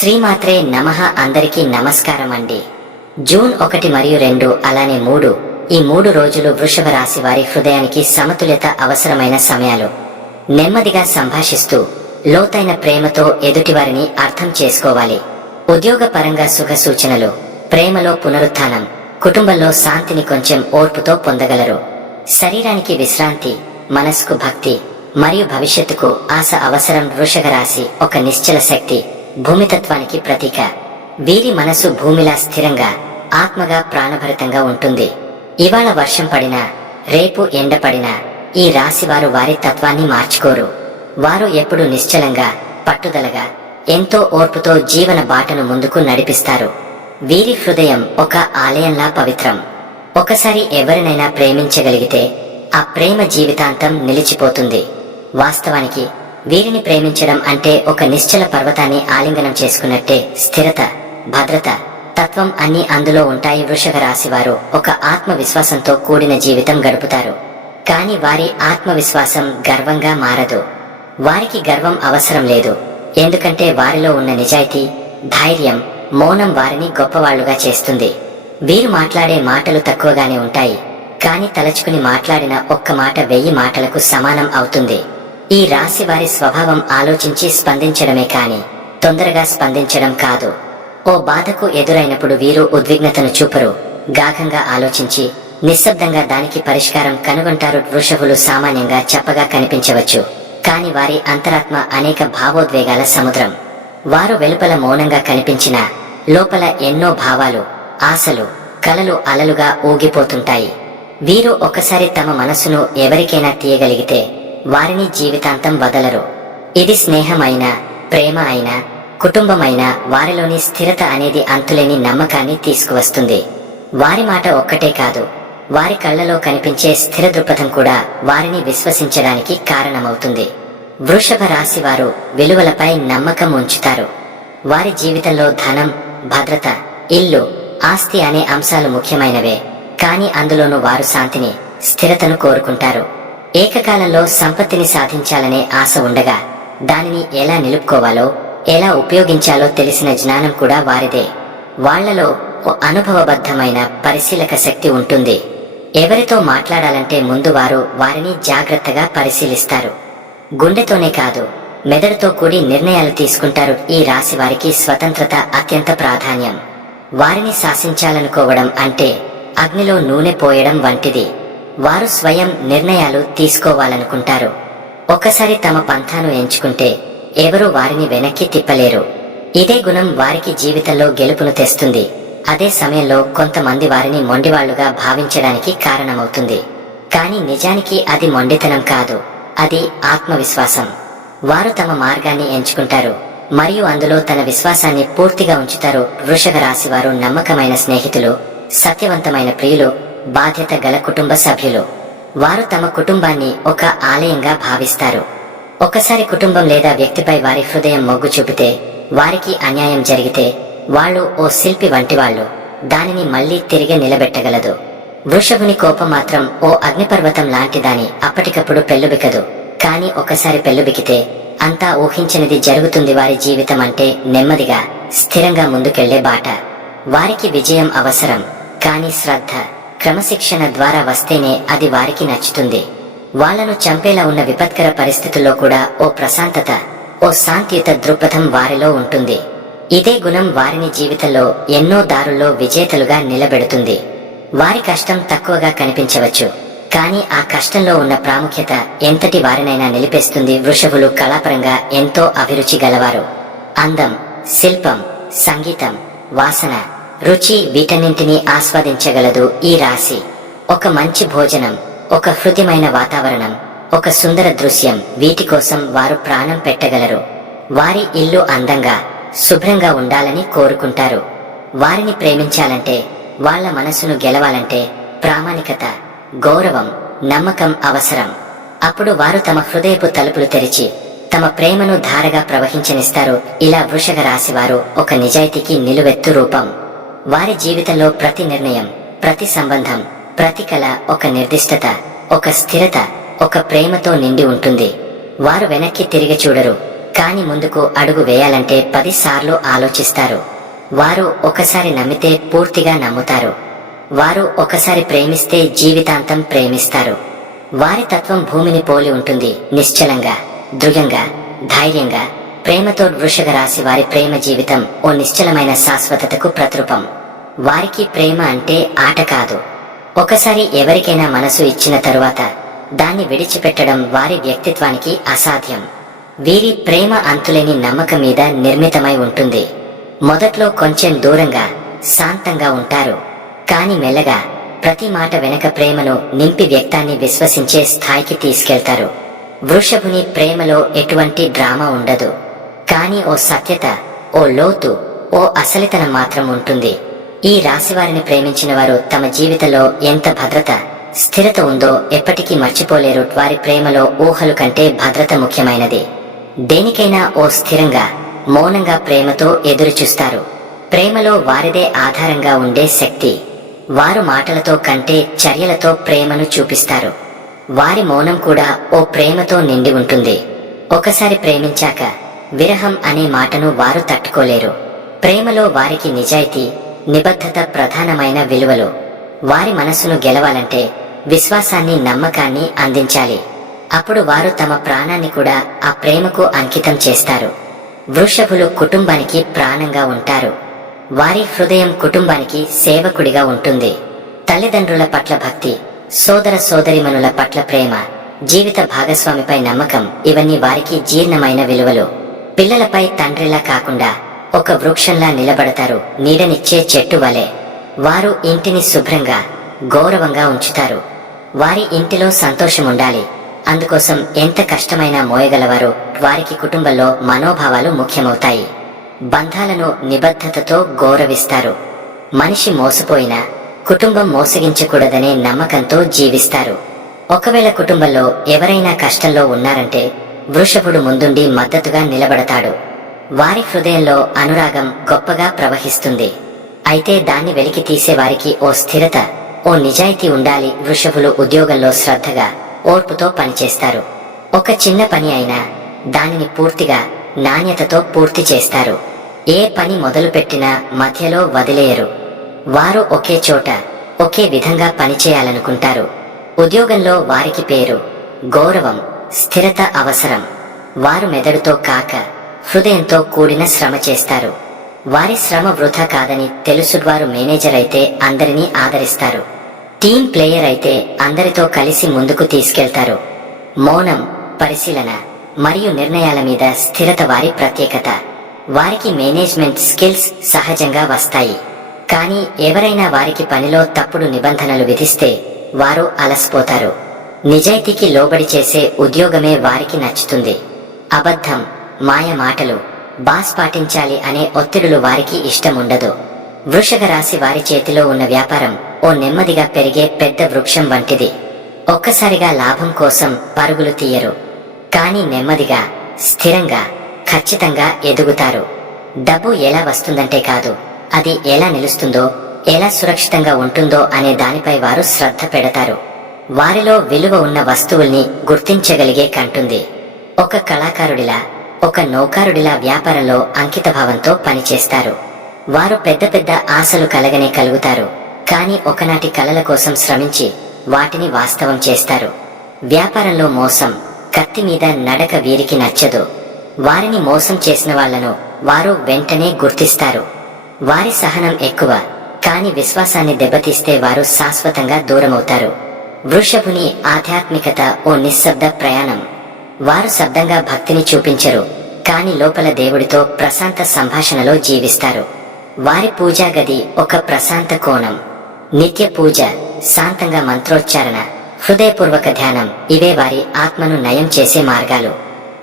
శ్రీమాత్రే నమః. అందరికీ నమస్కారం అండి. జూన్ 1 మరియు 2 అలానే 3 ఈ 3 రోజులు వృషభ రాశి వారి హృదయానికి సమతుల్యత అవసరమైన సమయాలు. నెమ్మదిగా సంభాషిస్తూ లోతైన ప్రేమతో ఎదుటివారిని అర్థం చేసుకోవాలి. ఉద్యోగ పరంగా శుభ సూచనలు, ప్రేమలో పునరుత్థానం, కుటుంబంలో శాంతిని కొంచెం ఓర్పుతో పొందగలరు. శరీరానికి విశ్రాంతి, మనసుకు భక్తి మరియు భవిష్యత్తుకు ఆశ అవసరం. వృషభ రాశి ఒక నిశ్చల శక్తి, భూమితత్వానికి ప్రతీక. వీరి మనసు భూమిలా స్థిరంగా, ఆత్మగా, ప్రాణభరితంగా ఉంటుంది. ఇవాళ వర్షం పడినా, రేపు ఎండ పడినా ఈ రాశివారు వారి తత్వాన్ని మార్చుకోరు. వారు ఎప్పుడు నిశ్చలంగా, పట్టుదలగా, ఎంతో ఓర్పుతో జీవన బాటను ముందుకు నడిపిస్తారు. వీరి హృదయం ఒక ఆలయంలా పవిత్రం. ఒకసారి ఎవరినైనా ప్రేమించగలిగితే ఆ ప్రేమ జీవితాంతం నిలిచిపోతుంది. వాస్తవానికి వీరిని ప్రేమించడం అంటే ఒక నిశ్చల పర్వతాన్ని ఆలింగనం చేసుకున్నట్టే. స్థిరత, భద్రత, తత్వం అన్నీ అందులో ఉంటాయి. వృషభ రాశివారు ఒక ఆత్మవిశ్వాసంతో కూడిన జీవితం గడుపుతారు. కాని వారి ఆత్మవిశ్వాసం గర్వంగా మారదు. వారికి గర్వం అవసరం లేదు. ఎందుకంటే వారిలో ఉన్న నిజాయితీ, ధైర్యం, మౌనం వారిని గొప్పవాళ్లుగా చేస్తుంది. వీరు మాట్లాడే మాటలు తక్కువగానే ఉంటాయి, కాని తలచుకుని మాట్లాడిన ఒక్క మాట 1000 మాటలకు సమానం అవుతుంది. ఈ రాశి వారి స్వభావం ఆలోచించి స్పందించడమే కాని తొందరగా స్పందించడం కాదు. ఓ బాధకు ఎదురైనప్పుడు వీరు ఉద్విగ్నతను చూపరు. గాఢంగా ఆలోచించి నిశ్శబ్దంగా దానికి పరిష్కారం కనుగొంటారు. వృషభులు సామాన్యంగా చప్పగా కనిపించవచ్చు, కాని వారి అంతరాత్మ అనేక భావోద్వేగాల సముద్రం. వారు వెలుపల మౌనంగా కనిపించినా లోపల ఎన్నో భావాలు, ఆశలు, కలలు అలలుగా ఊగిపోతుంటాయి. వీరు ఒకసారి తమ మనసును ఎవరికైనా తీయగలిగితే వారిని జీవితాంతం వదలరు. ఇది స్నేహమైనా, ప్రేమ అయినా, కుటుంబమైనా వారిలోని స్థిరత అనేది అంతులేని నమ్మకాన్ని తీసుకువస్తుంది. వారి మాట ఒక్కటే కాదు, వారి కళ్లలో కనిపించే స్థిర దృక్పథం కూడా వారిని విశ్వసించడానికి కారణమవుతుంది. వృషభ రాశి వారు విలువలపై నమ్మకం ఉంచుతారు. వారి జీవితంలో ధనం, భద్రత, ఇల్లు, ఆస్తి అనే అంశాలు ముఖ్యమైనవే, కాని అందులోనూ వారు శాంతిని, స్థిరతను కోరుకుంటారు. ఏకకాలంలో సంపత్తిని సాధించాలనే ఆశ ఉండగా దానిని ఎలా నిలుపుకోవాలో, ఎలా ఉపయోగించాలో తెలిసిన జ్ఞానం కూడా వారిదే. వాళ్లలో ఓ అనుభవబద్ధమైన పరిశీలక శక్తి ఉంటుంది. ఎవరితో మాట్లాడాలంటే ముందు వారు వారిని జాగ్రత్తగా పరిశీలిస్తారు. గుండెతోనే కాదు, మెదడుతో కూడి నిర్ణయాలు తీసుకుంటారు. ఈ రాశి వారికి స్వతంత్రత అత్యంత ప్రాధాన్యం. వారిని శాసించాలనుకోవడం అంటే అగ్నిలో నూనె పోయడం వంటిది. వారు స్వయం నిర్ణయాలు తీసుకోవాలనుకుంటారు. ఒకసారి తమ పంథాను ఎంచుకుంటే ఎవరూ వారిని వెనక్కి తిప్పలేరు. ఇదే గుణం వారికి జీవితంలో గెలుపును తెస్తుంది. అదే సమయంలో కొంతమంది వారిని మొండివాళ్లుగా భావించడానికి కారణమవుతుంది. కాని నిజానికి అది మొండితనం కాదు, అది ఆత్మవిశ్వాసం. వారు తమ మార్గాన్ని ఎంచుకుంటారు మరియు అందులో తన విశ్వాసాన్ని పూర్తిగా ఉంచుతారు. వృషభ రాశి వారు నమ్మకమైన స్నేహితులు, సత్యవంతమైన ప్రియులు, బాధ్యత గల కుటుంబ సభ్యులు. వారు తమ కుటుంబాన్ని ఒక ఆలయంగా భావిస్తారు. ఒకసారి కుటుంబం లేదా వ్యక్తిపై వారి హృదయం మొగ్గు చూపితే, వారికి అన్యాయం జరిగితే వాళ్ళు ఓ శిల్పి వంటివాళ్లు, దానిని మళ్లీ తిరిగి నిలబెట్టగలదు. వృషభుని కోపం మాత్రం ఓ అగ్నిపర్వతం లాంటిదాని, అప్పటికప్పుడు పెల్లుబికదు. కాని ఒకసారి పెల్లుబికితే అంతా ఊహించినది జరుగుతుంది. వారి జీవితం అంటే నెమ్మదిగా, స్థిరంగా ముందుకెళ్లే బాట. వారికి విజయం అవసరం, కాని శ్రద్ధ, క్రమశిక్షణ ద్వారా వస్తేనే అది వారికి నచ్చుతుంది. వాళ్లను చంపేలా ఉన్న విపత్కర పరిస్థితుల్లో కూడా ఓ ప్రశాంతత, ఓ శాంతియుత దృక్పథం వారిలో ఉంటుంది. ఇదే గుణం వారిని జీవితంలో ఎన్నో దారుల్లో విజేతలుగా నిలబెడుతుంది. వారి కష్టం తక్కువగా కనిపించవచ్చు, కాని ఆ కష్టంలో ఉన్న ప్రాముఖ్యత ఎంతటి వారినైనా నిలిపేస్తుంది. వృషభులు కళాపరంగా ఎంతో అభిరుచి గలవారు. అందం, శిల్పం, సంగీతం, వాసన, రుచి వీటన్నింటినీ ఆస్వాదించగలదు ఈ రాశి. ఒక మంచి భోజనం, ఒక హృద్యమైన వాతావరణం, ఒక సుందర దృశ్యం, వీటి కోసం వారు ప్రాణం పెట్టగలరు. వారి ఇల్లు అందంగా, శుభ్రంగా ఉండాలని కోరుకుంటారు. వారిని ప్రేమించాలంటే, వాళ్ల మనసును గెలవాలంటే ప్రామాణికత, గౌరవం, నమ్మకం అవసరం. అప్పుడు వారు తమ హృదయపు తలుపులు తెరిచి తమ ప్రేమను ధారగా ప్రవహించనిస్తారు. ఇలా వృషభ రాశి వారు ఒక నిజాయితీకి నిలువెత్తు రూపం. వారి జీవితంలో ప్రతి నిర్ణయం, ప్రతి సంబంధం, ప్రతి కళ ఒక నిర్దిష్టత, ఒక స్థిరత, ఒక ప్రేమతో నిండి ఉంటుంది. వారు వెనక్కి తిరిగి చూడరు, కాని ముందుకు అడుగు వేయాలంటే 10 సార్లు ఆలోచిస్తారు. వారు ఒకసారి నమ్మితే పూర్తిగా నమ్ముతారు. వారు ఒకసారి ప్రేమిస్తే జీవితాంతం ప్రేమిస్తారు. వారి తత్వం భూమిని పోలి ఉంటుంది. నిశ్చలంగా, దృఢంగా, ధైర్యంగా, ప్రేమతో. వృషభ రాశి వారి ప్రేమ జీవితం ఓ నిశ్చలమైన శాశ్వతతకు ప్రతిరూపం. వారికి ప్రేమ అంటే ఆట కాదు. ఒకసారి ఎవరికైనా మనసు ఇచ్చిన తరువాత దాన్ని విడిచిపెట్టడం వారి వ్యక్తిత్వానికి అసాధ్యం. వీరి ప్రేమ అంతులేని నమ్మకం మీద నిర్మితమై ఉంటుంది. మొదట్లో కొంచెం దూరంగా, శాంతంగా ఉంటారు. కాని మెల్లగా ప్రతి మాట వెనక ప్రేమను నింపి వ్యక్తాన్ని విశ్వసించే స్థాయికి తీసుకెళ్తారు. వృషభుని ప్రేమలో ఎటువంటి డ్రామా ఉండదు. కాని ఓ సత్యత, ఓ లోతు, ఓ అసలితనం మాత్రం ఉంటుంది. ఈ రాశివారిని ప్రేమించిన వారు తమ జీవితంలో ఎంత భద్రత, స్థిరత ఉందో ఎప్పటికీ మర్చిపోలేరు. వారి ప్రేమలో ఊహలు కంటే భద్రత ముఖ్యమైనది. దేనికైనా ఓ స్థిరంగా, మౌనంగా ప్రేమతో ఎదురుచూస్తారు. ప్రేమలో వారిదే ఆధారంగా ఉండే శక్తి. వారు మాటలతో కంటే చర్యలతో ప్రేమను చూపిస్తారు. వారి మౌనం కూడా ఓ ప్రేమతో నిండి ఉంటుంది. ఒకసారి ప్రేమించాక విరహం అనే మాటను వారు తట్టుకోలేరు. ప్రేమలో వారికి నిజాయితీ, నిబద్ధత ప్రధానమైన విలువలు. వారి మనసును గెలవాలంటే విశ్వాసాన్ని, నమ్మకాన్ని అందించాలి. అప్పుడు వారు తమ ప్రాణాన్ని కూడా ఆ ప్రేమకు అంకితం చేస్తారు. వృషభులు కుటుంబానికి ప్రాణంగా ఉంటారు. వారి హృదయం కుటుంబానికి సేవకుడిగా ఉంటుంది. తల్లిదండ్రుల పట్ల భక్తి, సోదర సోదరీమణుల పట్ల ప్రేమ, జీవిత భాగస్వామిపై నమ్మకం ఇవన్నీ వారికి జీర్ణమైన విలువలు. పిల్లలపై తండ్రిలా కాకుండా ఒక వృక్షంలా నిలబడతారు. నీడనిచ్చే చెట్టు వలె. వారు ఇంటిని శుభ్రంగా, గౌరవంగా ఉంచుతారు. వారి ఇంటిలో సంతోషముండాలి. అందుకోసం ఎంత కష్టమైనా మోయగలవారు. వారికి కుటుంబంలో మనోభావాలు ముఖ్యమవుతాయి. బంధాలను నిబద్ధతతో గౌరవిస్తారు. మనిషి మోసపోయినా కుటుంబం మోసగించకూడదనే నమ్మకంతో జీవిస్తారు. ఒకవేళ కుటుంబంలో ఎవరైనా కష్టంలో ఉన్నారంటే వృషభుడు ముందుండి మద్దతుగా నిలబడతాడు. వారి హృదయంలో అనురాగం గొప్పగా ప్రవహిస్తుంది. అయితే దాన్ని వెలికి తీసేవారికి ఓ స్థిరత, ఓ నిజాయితీ ఉండాలి. వృషభులు ఉద్యోగంలో శ్రద్ధగా, ఓర్పుతో పనిచేస్తారు. ఒక చిన్న పని అయినా దానిని పూర్తిగా, నాణ్యతతో పూర్తి చేస్తారు. ఏ పని మొదలుపెట్టినా మధ్యలో వదిలేయరు. వారు ఒకే చోట, ఒకే విధంగా పనిచేయాలనుకుంటారు. ఉద్యోగంలో వారికి పేరు, గౌరవం, స్థిరత అవసరం. వారు మెదడుతో కాక హృదయంతో కూడిన శ్రమ చేస్తారు. వారి శ్రమ వృధా కాదని తెలుసు. వారు మేనేజర్ అయితే అందరినీ ఆదరిస్తారు. టీం ప్లేయర్ అయితే అందరితో కలిసి ముందుకు తీసుకెళ్తారు. మౌనం, పరిశీలన మరియు నిర్ణయాల మీద స్థిరత వారి ప్రత్యేకత. వారికి మేనేజ్మెంట్ స్కిల్స్ సహజంగా వస్తాయి. కానీ ఎవరైనా వారికి పనిలో తప్పుడు నిబంధనలు విధిస్తే వారు అలసిపోతారు. నిజాయితీకి లోబడి చేసే ఉద్యోగమే వారికి నచ్చుతుంది. అబద్ధం, మాయ మాటలు, బాస్ పాటించాలి అనే ఒత్తిడులు వారికి ఇష్టముండదు. వృషభ రాశి వారి చేతిలో ఉన్న వ్యాపారం ఓ నెమ్మదిగా పెరిగే పెద్ద వృక్షం వంటిది. ఒక్కసారిగా లాభం కోసం పరుగులు తీయరు. కానీ నెమ్మదిగా, స్థిరంగా, ఖచ్చితంగా ఎదుగుతారు. డబ్బు ఎలా వస్తుందంటే కాదు, అది ఎలా నిలుస్తుందో, ఎలా సురక్షితంగా ఉంటుందో అనే దానిపై వారు శ్రద్ధ పెడతారు. వారిలో విలువ ఉన్న వస్తువుల్ని గుర్తించగలిగే కంటుంది. ఒక కళాకారుడిలా, ఒక నౌకారుడిలా వ్యాపారంలో అంకితభావంతో పనిచేస్తారు. వారు పెద్ద పెద్ద ఆశలు కలగనే కలుగుతారు. కానీ ఒకనాటి కలల కోసం శ్రమించి వాటిని వాస్తవం చేస్తారు. వ్యాపారంలో మోసం, కత్తి మీద నడక వీరికి నచ్చదు. వారిని మోసం చేసిన వాళ్లను వారు వెంటనే గుర్తిస్తారు. వారి సహనం ఎక్కువ, కాని విశ్వాసాన్ని దెబ్బతీస్తే వారు శాశ్వతంగా దూరమవుతారు. వృషభుని ఆధ్యాత్మికత ఓ నిశ్శబ్ద ప్రయాణం. వారు శబ్దంగా భక్తిని చూపించరు, కాని లోపల దేవుడితో ప్రశాంత సంభాషణలో జీవిస్తారు. వారి పూజా గది ఒక ప్రశాంత కోణం. నిత్య పూజ, శాంతంగా మంత్రోచ్చారణ, హృదయపూర్వక ధ్యానం ఇవే వారి ఆత్మను నయం చేసే మార్గాలు.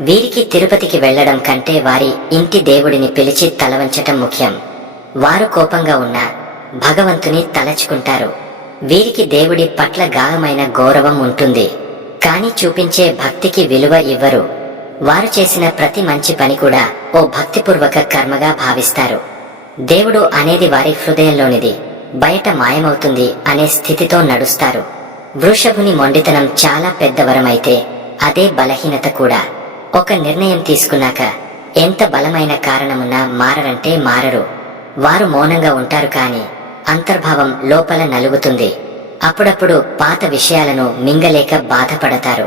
వీరికి తిరుపతికి వెళ్లడం కంటే వారి ఇంటి దేవుడిని పిలిచి తలవంచటం ముఖ్యం. వారు కోపంగా ఉన్నా భగవంతుని తలచుకుంటారు. వీరికి దేవుడి పట్ల గాఢమైన గౌరవం ఉంటుంది. కాని చూపించే భక్తికి విలువ ఇవ్వరు. వారు చేసిన ప్రతి మంచి పని కూడా ఓ భక్తిపూర్వక కర్మగా భావిస్తారు. దేవుడు అనేది వారి హృదయంలోనిది, బయట మాయమవుతుంది అనే స్థితితో నడుస్తారు. వృషభుని మొండితనం చాలా పెద్ద వరమైతే అదే బలహీనత కూడా. ఒక నిర్ణయం తీసుకున్నాక ఎంత బలమైన కారణమున్నా మారరంటే మారరు. వారు మౌనంగా ఉంటారు కాని అంతర్భావం లోపల నలుగుతుంది. అప్పుడప్పుడు పాత విషయాలను మింగలేక బాధపడతారు.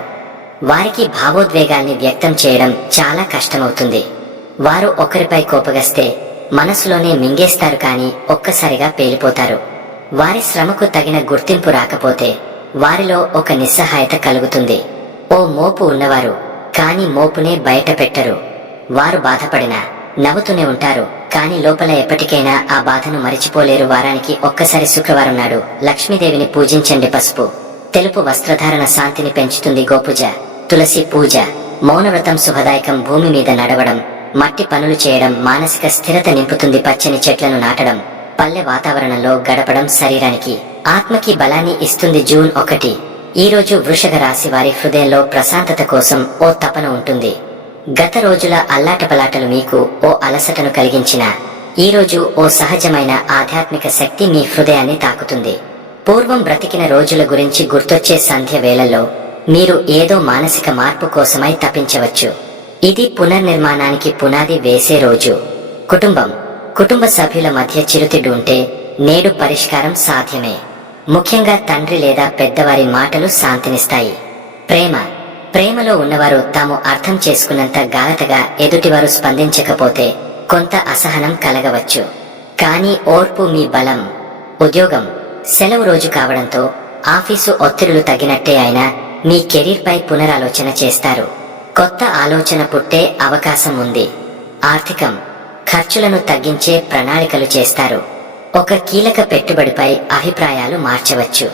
వారికి భావోద్వేగాల్ని వ్యక్తం చేయడం చాలా కష్టమవుతుంది. వారు ఒకరిపై కోపగస్తే మనసులోనే మింగేస్తారు కాని ఒక్కసారిగా పేలిపోతారు. వారి శ్రమకు తగిన గుర్తింపు రాకపోతే వారిలో ఒక నిస్సహాయత కలుగుతుంది. ఓ మోపు ఉన్నవారు కాని మోపునే బయట పెట్టరు. వారు బాధపడినా నవ్వుతూనే ఉంటారు కాని లోపల ఎప్పటికైనా ఆ బాధను మరిచిపోలేరు. వారానికి ఒక్కసారి శుక్రవారం నాడు లక్ష్మీదేవిని పూజించండి. పసుపు తెలుపు వస్త్రధారణ శాంతిని పెంచుతుంది. గోపూజ, తులసి పూజ, మౌనవ్రతం శుభదాయకం. భూమి మీద నడవడం, మట్టి పనులు చేయడం మానసిక స్థిరత నింపుతుంది. పచ్చని చెట్లను నాటడం, పల్లె వాతావరణంలో గడపడం శరీరానికి ఆత్మకి బలాన్ని ఇస్తుంది. జూన్ 1 ఈ రోజు వృషభ రాశి వారి హృదయంలో ప్రశాంతత కోసం ఓ తపన ఉంటుంది. గత రోజుల అల్లాటపలాటలు మీకు ఓ అలసటను కలిగించినా ఈ రోజు ఓ సహజమైన ఆధ్యాత్మిక శక్తి మీ హృదయాన్ని తాకుతుంది. పూర్వం బ్రతికిన రోజుల గురించి గుర్తొచ్చే సంధ్య వేళల్లో మీరు ఏదో మానసిక మార్పు కోసమై తపించవచ్చు. ఇది పునర్నిర్మాణానికి పునాది వేసే రోజు. కుటుంబ సభ్యుల మధ్య చిరుతిడ్డు ఉంటే నేడు పరిష్కారం సాధ్యమే. ముఖ్యంగా తండ్రి లేదా పెద్దవారి మాటలు శాంతినిస్తాయి. ప్రేమలో ఉన్నవారు తాము అర్థం చేసుకున్నంత గాఢతగా ఎదుటివారు స్పందించకపోతే కొంత అసహనం కలగవచ్చు. కానీ ఓర్పు మీ బలం. ఉద్యోగం సెలవు రోజు కావడంతో ఆఫీసు ఒత్తిడులు తగ్గినట్టే అయినా మీ కెరీర్ పై పునరాలోచన చేస్తారు. కొత్త ఆలోచన పుట్టే అవకాశం ఉంది. ఆర్థికం ఖర్చులను తగ్గించే ప్రణాళికలు చేస్తారు. ఒక కీలక పెట్టుబడిపై అభిప్రాయాలు మార్చవచ్చు.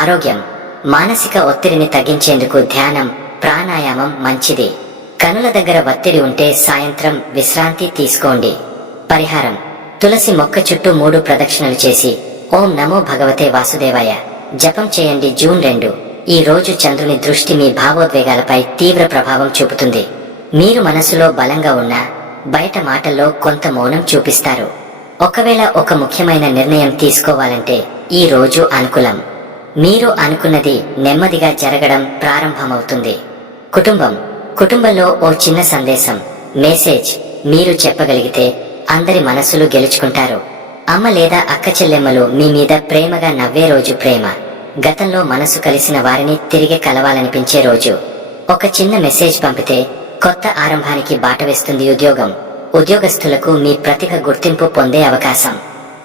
ఆరోగ్యం మానసిక ఒత్తిడిని తగ్గించేందుకు ధ్యానం, ప్రాణాయామం మంచిది. కనుల దగ్గర ఒత్తిడి ఉంటే సాయంత్రం విశ్రాంతి తీసుకోండి. పరిహారం తులసి మొక్క చుట్టూ 3 ప్రదక్షిణలు చేసి ఓం నమో భగవతే వాసుదేవాయ జపం చేయండి. జూన్ 2 ఈ రోజు చంద్రుని దృష్టి మీ భావోద్వేగాలపై తీవ్ర ప్రభావం చూపుతుంది. మీరు మనసులో బలంగా ఉన్నా బయట మాటల్లో కొంత మౌనం చూపిస్తారు. ఒకవేళ ఒక ముఖ్యమైన నిర్ణయం తీసుకోవాలంటే ఈ రోజు అనుకూలం. మీరు అనుకున్నది నెమ్మదిగా జరగడం ప్రారంభమవుతుంది. కుటుంబంలో ఓ చిన్న సందేశం, మెసేజ్ మీరు చెప్పగలిగితే అందరి మనసులు గెలుచుకుంటారు. అమ్మ లేదా అక్క చెల్లెమ్మలు మీ మీద ప్రేమగా నవ్వే రోజు. ప్రేమ గతంలో మనసు కలిసిన వారిని తిరిగి కలవాలనిపించే రోజు. ఒక చిన్న మెసేజ్ పంపితే కొత్త ఆరంభానికి బాట వేస్తుంది. ఉద్యోగస్తులకు మీ ప్రతిభ గుర్తింపు పొందే అవకాశం.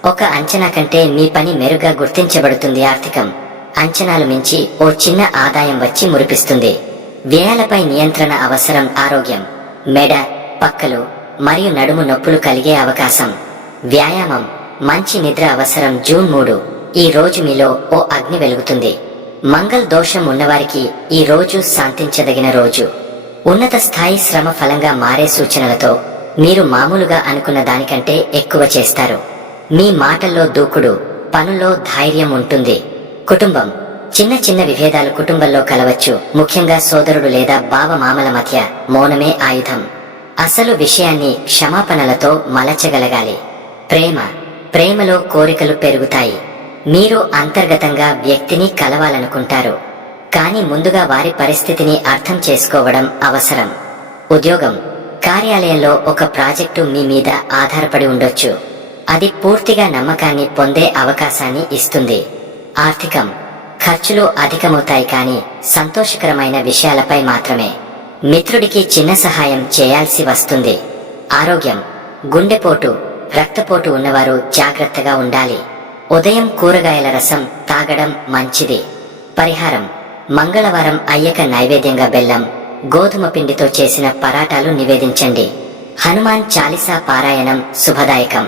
ఒక అంచనా కంటే మీ పని మెరుగ్గా గుర్తించబడుతుంది. ఆర్థికం అంచనాలు మించి ఓ చిన్న ఆదాయం వచ్చి మురిపిస్తుంది. వ్యయాలపై నియంత్రణ అవసరం. ఆరోగ్యం మెడ, పక్కలు మరియు నడుము నొప్పులు కలిగే అవకాశం. వ్యాయామం మంచి నిద్ర అవసరం. జూన్ 3 ఈ రోజు మీలో ఓ అగ్ని వెలుగుతుంది. మంగళ దోషం ఉన్నవారికి ఈ రోజు శాంతించదగిన రోజు. ఉన్నత స్థాయి శ్రమ ఫలంగా మారే సూచనలతో మీరు మామూలుగా అనుకున్న దానికంటే ఎక్కువ చేస్తారు. మీ మాటల్లో దూకుడు, పనుల్లో ధైర్యం ఉంటుంది. కుటుంబం చిన్న విభేదాలు కుటుంబంలో కలవచ్చు. ముఖ్యంగా సోదరుడు లేదా బావ మామల మధ్య మౌనమే ఆయుధం. అసలు విషయాన్ని క్షమాపణలతో మలచగలగాలి. ప్రేమలో కోరికలు పెరుగుతాయి. మీరు అంతర్గతంగా వ్యక్తిని కలవాలనుకుంటారు. కానీ ముందుగా వారి పరిస్థితిని అర్థం చేసుకోవడం అవసరం. ఉద్యోగం కార్యాలయంలో ఒక ప్రాజెక్టు మీ మీద ఆధారపడి ఉండొచ్చు. అది పూర్తిగా నమ్మకాన్ని పొందే అవకాశాన్ని ఇస్తుంది. ఆర్థికం ఖర్చులు అధికమవుతాయి కానీ సంతోషకరమైన విషయాలపై మాత్రమే. మిత్రుడికి చిన్న సహాయం చేయాల్సి వస్తుంది. ఆరోగ్యం గుండెపోటు, రక్తపోటు ఉన్నవారు జాగ్రత్తగా ఉండాలి. ఉదయం కూరగాయల రసం తాగడం మంచిది. పరిహారం మంగళవారం అయ్యక నైవేద్యంగా బెల్లం, గోధుమ పిండితో చేసిన పరాటాలు నివేదించండి. హనుమాన్ చాలీసా పారాయణం శుభదాయకం.